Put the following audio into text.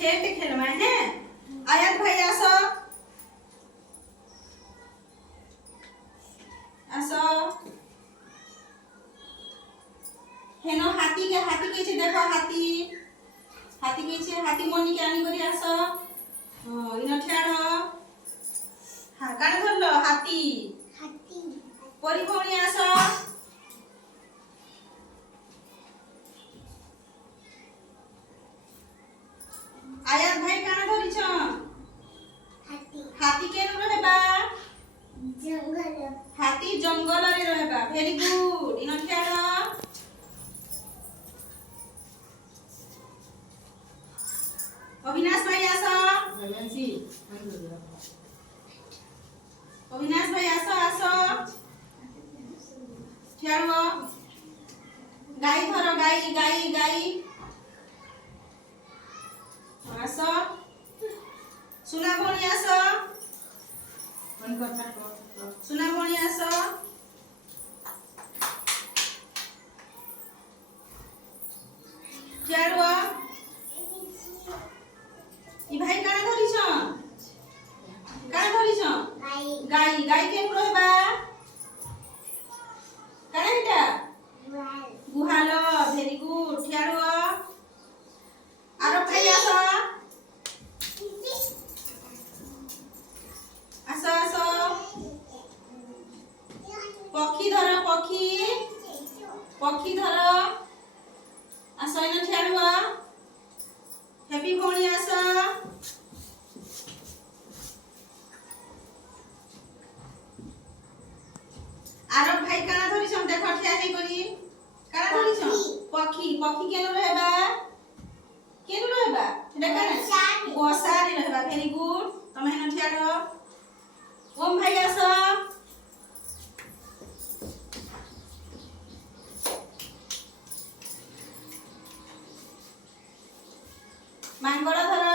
खेलते खेलमा है। आयत भाई आसो आसो हेनो हाथी के छे देखो हाथी के छे हाथी मोनी के आनी करी आसो इनो ठेड़ो हां कान धरलो हाथी परी भौणी आसो आयत भाई कान धरिछ हाथी के रहबा जंगल हाथी जंगल रे रहबा वेरी गुड इनो ठेड़ो अविनाश भाई आसो अविनाश भाई आसो ठेड़ो गाई धरो गाई आसो सुना भौणी आसो सुना भौणी आसो ठेड़ो ई भाई काना धरिछ गाई के रहबा काना हिटा गुहालो वेरी गुड ठेड़ो आरो भाई आसो पक्षी धरो पक्षी धरो आसो इनो ठेड़ो हैप्पी भौणी आसो आरो भाई काना धरिछ देखो ठिया हे करी काना धरिछ पक्षी केनु रहबा सेटा काना गोसारी रहबा वेरी गुड तमे हेन ठियाडो ओम भाई आसो मांगोड़ा धरो